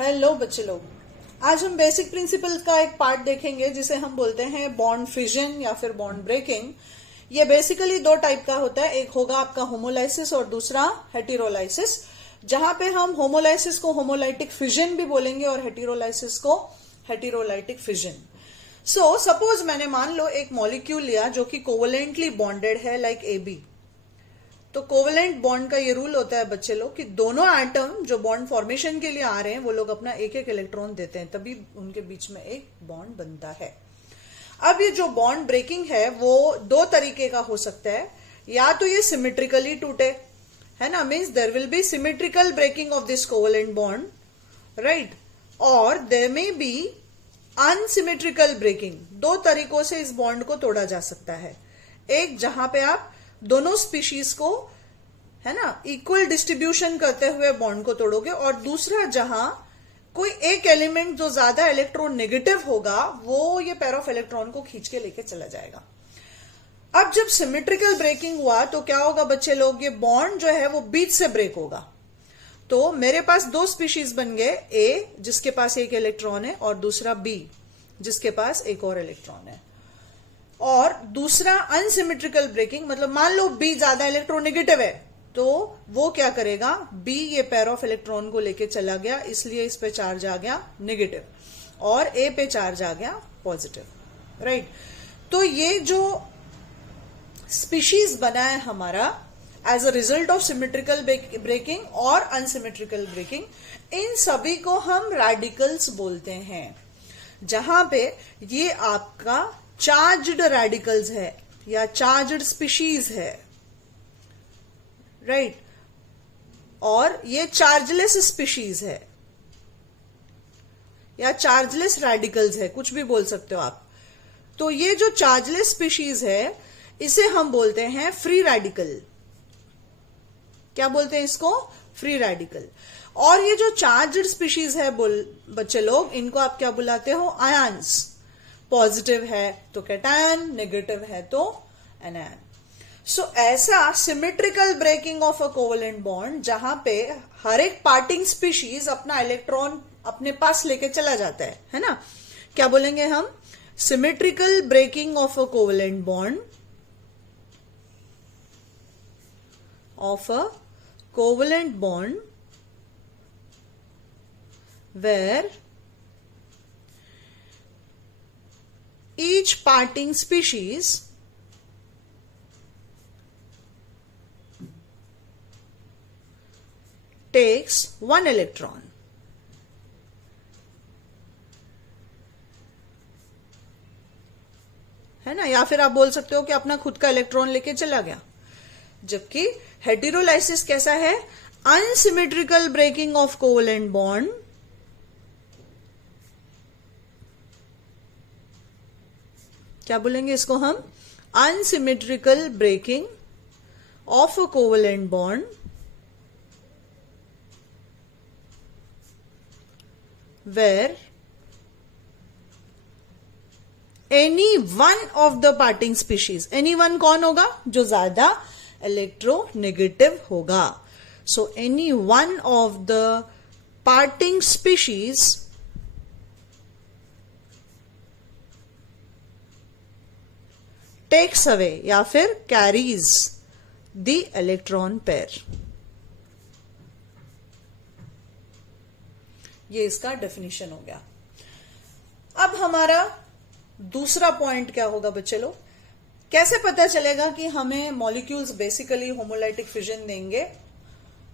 Hello बच्चे लोग, आज हम बेसिक प्रिंसिपल्स का एक पार्ट देखेंगे जिसे हम बोलते हैं बॉन्ड फिजन या फिर बॉन्ड ब्रेकिंग। ये बेसिकली दो टाइप का होता है, एक होगा आपका होमोलाइसिस और दूसरा हेटेरोलाइसिस। जहां पे हम होमोलाइसिस को होमोलाइटिक फिजन भी बोलेंगे और हेटेरोलाइसिस को हेटेरोलाइटिक फिजन। सो सपोज मैंने मान लो एक मॉलिक्यूल लिया जो कि कोवलेंटली बॉन्डेड है लाइक AB। तो कोवलेंट बॉन्ड का ये रूल होता है बच्चे लोग कि दोनों एटम जो बॉन्ड फॉर्मेशन के लिए आ रहे हैं वो लोग अपना एक एक इलेक्ट्रॉन देते हैं, तभी उनके बीच में एक बॉन्ड बनता है। अब ये जो बॉन्ड ब्रेकिंग है वो दो तरीके का हो सकता है, या तो ये सिमेट्रिकली टूटे, है ना, means there will be symmetrical breaking of this covalent bond, right, और there may be unsymmetrical breaking. दो तरीकों से इस बॉन्ड को तोड़ा जा सकता है। एक जहां पे आप दोनों स्पीशीज को, है ना, इक्वल डिस्ट्रीब्यूशन करते हुए बॉन्ड को तोड़ोगे, और दूसरा जहां कोई एक एलिमेंट जो ज्यादा इलेक्ट्रॉन नेगेटिव होगा वो ये पेयर ऑफ इलेक्ट्रॉन को खींच के लेके चला जाएगा। अब जब सिमेट्रिकल ब्रेकिंग हुआ तो क्या होगा बच्चे लोग, ये बॉन्ड जो है वो बीच से ब्रेक होगा। तो मेरे पास दो स्पीशीज बन गए, ए जिसके पास एक इलेक्ट्रॉन है और दूसरा बी जिसके पास एक और इलेक्ट्रॉन है। और दूसरा अनसिमेट्रिकल ब्रेकिंग, मतलब मान लो बी ज्यादा इलेक्ट्रोनेगेटिव है तो वो क्या करेगा, बी ये पेयर ऑफ इलेक्ट्रॉन को लेके चला गया, इसलिए इस पे चार्ज आ गया नेगेटिव और ए पे चार्ज आ गया पॉजिटिव, राइट। तो ये जो स्पीशीज बना है हमारा as a result of symmetrical breaking और अनसिमेट्रिकल ब्रेकिंग, इन सभी को हम रेडिकल्स बोलते हैं। जहां पे ये आपका चार्ज्ड रेडिकल्स है या चार्ज्ड स्पीशीज है, राइट, और ये चार्जलेस स्पीशीज है या चार्जलेस रेडिकल्स है, कुछ भी बोल सकते हो आप। तो ये जो चार्जलेस स्पीशीज है इसे हम बोलते हैं फ्री रेडिकल। क्या बोलते हैं इसको? Free radical. और ये जो चार्ज्ड स्पीशीज है बच्चे लोग, इनको आप क्या बुलाते हो? आयंस। पॉजिटिव है तो कैटायन, नेगेटिव है तो एनायन। सो ऐसा symmetrical breaking of a covalent bond जहां पे हर एक पार्टिंग स्पीशीज अपना इलेक्ट्रॉन अपने पास लेके चला जाता है ना, क्या बोलेंगे हम? Symmetrical breaking of a covalent bond, where each parting species takes one electron. है ना, या फिर आप बोल सकते हो कि अपना खुद का इलेक्ट्रॉन लेके चला गया। जबकि हेटेरोलाइसिस कैसा है? Unsymmetrical breaking of covalent bond क्या बोलेंगे इसको हम? Unsymmetrical breaking of a covalent bond where any one of the parting species, any one कौन होगा? जो ज्यादा इलेक्ट्रोनेगेटिव होगा। So any one of the parting species takes away या फिर कैरीज द इलेक्ट्रॉन पेयर। ये इसका डेफिनेशन हो गया। अब हमारा दूसरा पॉइंट क्या होगा बच्चे लोग? कैसे पता चलेगा कि हमें मॉलिक्यूल्स बेसिकली होमोलाइटिक फिजन देंगे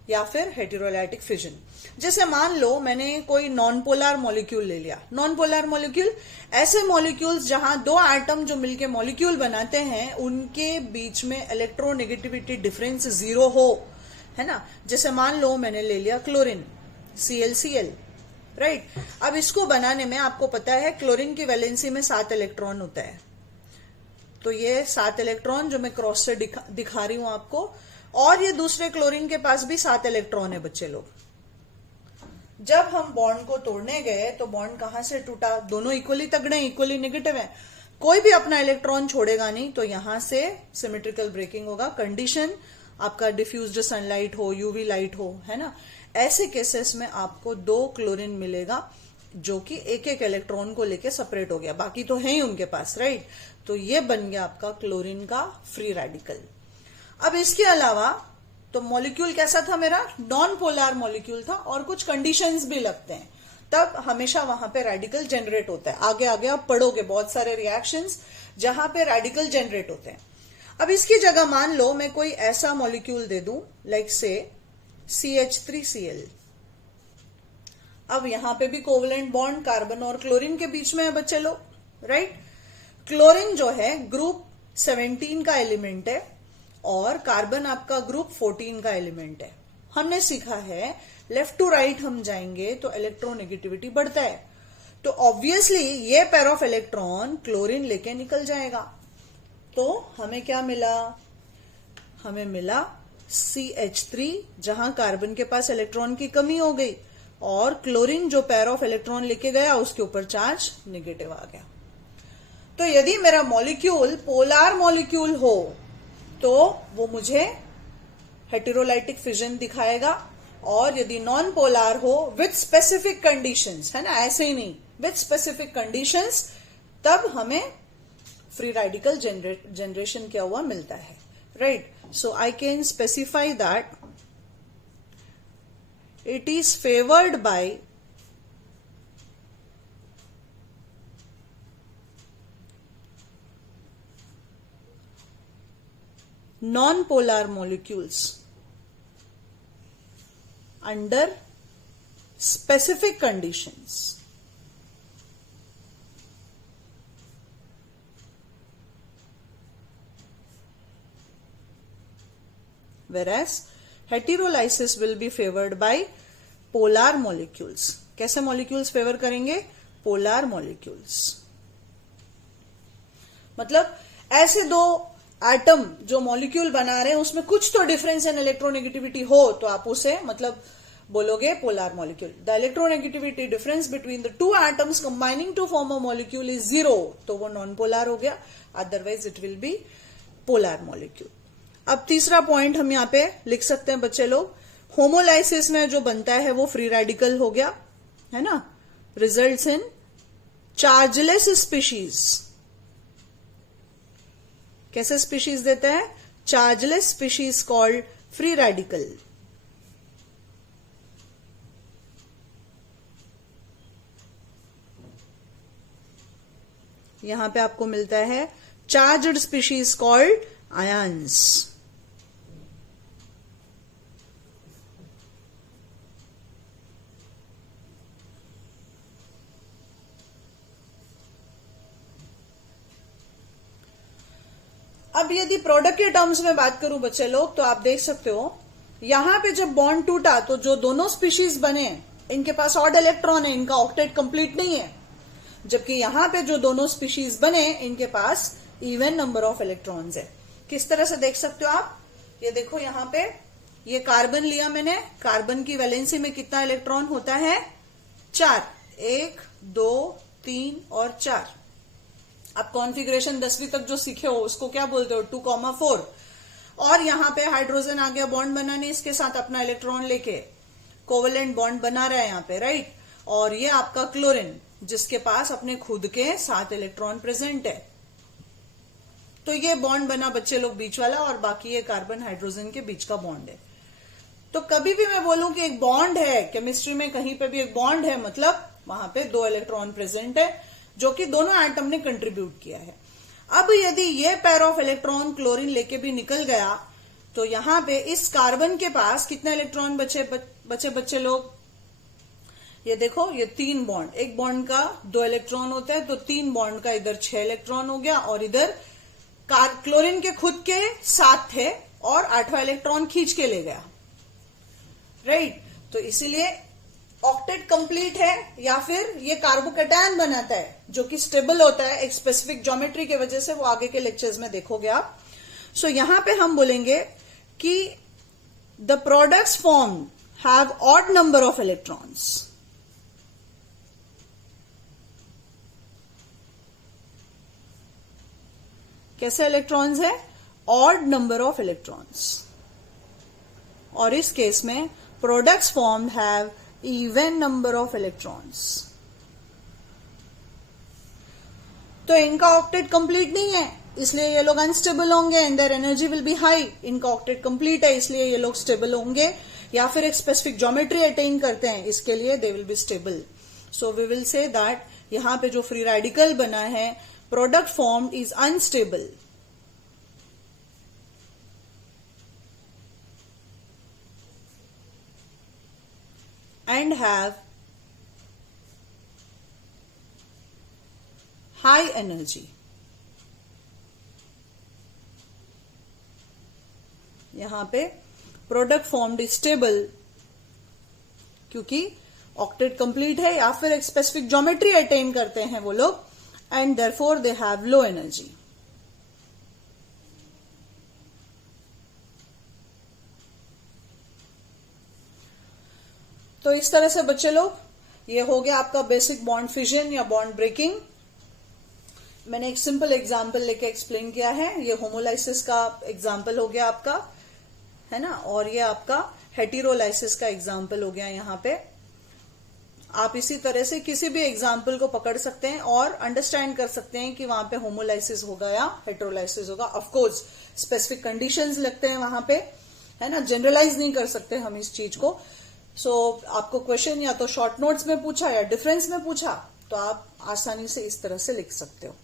या फिर हेटेरोलाइटिक फिजन? जैसे मान लो मैंने कोई नॉन पोलर मॉलिक्यूल ले लिया। नॉन पोलर मॉलिक्यूल ऐसे मॉलिक्यूल्स जहां दो एटम जो मिलके मॉलिक्यूल बनाते हैं उनके बीच में इलेक्ट्रोनेगेटिविटी डिफरेंस 0 हो, है ना। जैसे मान लो मैंने ले लिया क्लोरीन, ClCl, राइट। अब इसको बनाने में आपको पता है क्लोरीन की वैलेंसी में 7 इलेक्ट्रॉन होता है। तो ये 7 इलेक्ट्रॉन जो मैं क्रॉस से दिखा रही हूं आपको, और ये दूसरे क्लोरीन के पास भी 7 इलेक्ट्रॉन है बच्चे लोग। जब हम बॉन्ड को तोड़ने गए तो बॉन्ड कहां से टूटा? दोनों इक्वली तगड़े, इक्वली नेगेटिव है, कोई भी अपना इलेक्ट्रॉन छोड़ेगा नहीं, तो यहां से सिमेट्रिकल ब्रेकिंग होगा। कंडीशन आपका डिफ्यूज्ड सनलाइट हो, यूवी लाइट हो, है ना, ऐसे केसेस में आपको 2 क्लोरीन मिलेगा जो कि एक एक इलेक्ट्रॉन को लेके सेपरेट हो गया, बाकी तो है ही उनके पास, राइट। तो ये बन गया आपका क्लोरीन का फ्री रेडिकल। अब इसके अलावा तो मॉलिक्यूल कैसा था मेरा, नॉन पोलर मॉलिक्यूल था और कुछ कंडीशंस भी लगते हैं, तब हमेशा वहां पे रेडिकल जनरेट होता है। आगे आगे आप पढ़ोगे बहुत सारे रिएक्शंस जहां पे रेडिकल जनरेट होते हैं। अब इसकी जगह मान लो मैं कोई ऐसा मॉलिक्यूल दे दूं लाइक से CH3Cl। अब यहां पे भी कोवलेंट बॉन्ड कार्बन और क्लोरीन के बीच में है बच्चे लोग, राइट। क्लोरीन जो है ग्रुप 17 का एलिमेंट है और कार्बन आपका ग्रुप 14 का एलिमेंट है। हमने सीखा है लेफ्ट टू राइट हम जाएंगे तो इलेक्ट्रोनेगेटिविटी बढ़ता है, तो ऑब्वियसली ये पेयर ऑफ इलेक्ट्रॉन क्लोरीन लेके निकल जाएगा। तो हमें क्या मिला, हमें मिला CH3 जहां कार्बन के पास इलेक्ट्रॉन की कमी हो गई और क्लोरीन जो पेयर ऑफ इलेक्ट्रॉन लेके गया उसके ऊपर चार्ज नेगेटिव आ गया। तो यदि मेरा मॉलिक्यूल पोलर मॉलिक्यूल हो तो वो मुझे हेटेरोलाइटिक फिजन दिखाएगा, और यदि नॉन पोलर हो विथ स्पेसिफिक कंडीशंस, है ना, ऐसे ही नहीं, विथ स्पेसिफिक कंडीशंस, तब हमें फ्री रेडिकल जनरेशन क्या हुआ मिलता है, right. So I can specify that it is favored by non-polar molecules under specific conditions. Whereas heterolysis will be favoured by polar molecules. कैसे मॉलिक्यूल्स फेवर करेंगे, polar molecules. मतलब ऐसे दो एटम जो मॉलिक्यूल बना रहे हैं उसमें कुछ तो डिफरेंस इन इलेक्ट्रोनेगेटिविटी हो तो आप उसे मतलब बोलोगे polar molecule. The electronegativity difference between the two atoms combining to form a molecule is 0, तो वो नॉन पोलर हो गया, otherwise it will be polar molecule. अब तीसरा पॉइंट हम यहाँ पे लिख सकते हैं बच्चे लोग, होमोलाइसिस में जो बनता है वो फ्री रेडिकल हो गया, है ना, रिजल्ट्स इन चार्जलेस स्पीशीज। कैसे स्पीशीज देता है, chargeless species called free radical. यहां पे आपको मिलता है चार्ज्ड स्पीशीज कॉल्ड आयंस। अब यदि प्रोडक्ट के टर्म्स में बात करूं बच्चे लोग, तो आप देख सकते हो यहां पे जब बॉन्ड टूटा तो जो दोनों स्पीशीज बने इनके पास ऑड इलेक्ट्रॉन है, इनका ऑक्टेट कंप्लीट नहीं है, जबकि यहां पे जो दोनों स्पीशीज बने इनके पास इवन नंबर ऑफ इलेक्ट्रॉन्स है। किस तरह से देख सकते हो आप, ये देखो यहां पे ये कार्बन लिया मैंने, कार्बन की वैलेंसी में कितना इलेक्ट्रॉन होता है, 4, 1, 2, 3 और 4। अब कॉन्फ़िगरेशन 10वीं तक जो सीखे हो उसको क्या बोलते हो, 2,4। और यहां पे हाइड्रोजन आ गया बॉन्ड बनाने, इसके साथ अपना इलेक्ट्रॉन लेके कोवेलेंट बॉन्ड बना रहा है यहां पे, राइट। और ये आपका क्लोरीन जिसके पास अपने खुद के 7 इलेक्ट्रॉन प्रेजेंट है। तो ये बॉन्ड बना बच्चे लोग बीच वाला, और बाकी ये कार्बन हाइड्रोजन के बीच का बॉन्ड है। तो कभी भी मैं बोलूं कि एक बॉन्ड है, केमिस्ट्री में कहीं पे भी एक बॉन्ड है, मतलब वहां पे 2 इलेक्ट्रॉन प्रेजेंट है जो कि दोनों एटम ने कंट्रीब्यूट किया है। अब यदि ये पेयर ऑफ इलेक्ट्रॉन क्लोरीन लेके भी निकल गया तो यहां पे इस कार्बन के पास कितने इलेक्ट्रॉन बचे लोग, ये देखो, ये 3 बॉन्ड, एक बॉन्ड का 2 इलेक्ट्रॉन होता है, तो 3 बॉन्ड का इधर 6 इलेक्ट्रॉन हो गया, और इधर क्लोरीन के खुद के 7 थे और 8वां इलेक्ट्रॉन खींच के ले गया, राइट। तो इसीलिए ऑक्टेट कंप्लीट है, या फिर ये कार्बोकैटायन बनाता है जो कि स्टेबल होता है एक स्पेसिफिक ज्योमेट्री की वजह से, वो आगे के लेक्चर्स में देखोगे आप। सो यहां पे हम बोलेंगे कि the products form have odd number of electrons. कैसे इलेक्ट्रॉन्स है, ऑड नंबर ऑफ इलेक्ट्रॉन्स। और इस केस में products formed have even number of electrons. तो इनका ऑक्टेट कंप्लीट नहीं है, इसलिए ये लोग अनस्टेबल होंगे and their energy will be high. इनका ऑक्टेट कंप्लीट है, इसलिए ये लोग स्टेबल होंगे, या फिर एक स्पेसिफिक ज्योमेट्री अटेन करते हैं, इसके लिए they will be stable. So we will say that यहां पे जो फ्री रेडिकल बना है, product formed is unstable. And have high energy. यहां पे प्रोडक्ट फॉर्म्ड इज स्टेबल क्योंकि ऑक्टेट कंप्लीट है या फिर एक स्पेसिफिक ज्योमेट्री अटेन करते हैं वो लोग, and therefore they have low energy. तो इस तरह से बच्चे लोग, ये हो गया आपका बेसिक बॉन्ड फिजन या बॉन्ड ब्रेकिंग. मैंने एक सिंपल एग्जांपल लेके एक्सप्लेन किया है. ये होमोलाइसिस का एग्जांपल हो गया आपका, है ना, और ये आपका हेटेरोलाइसिस का एग्जांपल हो गया. यहां पे आप इसी तरह से किसी भी एग्जांपल को पकड़ सकते हैं और अंडरस्टैंड कर सकते हैं कि वहां पे होमोलाइसिस होगा या हेटेरोलाइसिस होगा. ऑफ कोर्स स्पेसिफिक कंडीशंस लगते हैं वहां पे, है ना, जनरलाइज नहीं कर सकते हम इस चीज को. सो आपको क्वेश्चन या तो शॉर्ट नोट्स में पूछा या डिफरेंस में पूछा, तो आप आसानी से इस तरह से लिख सकते हो.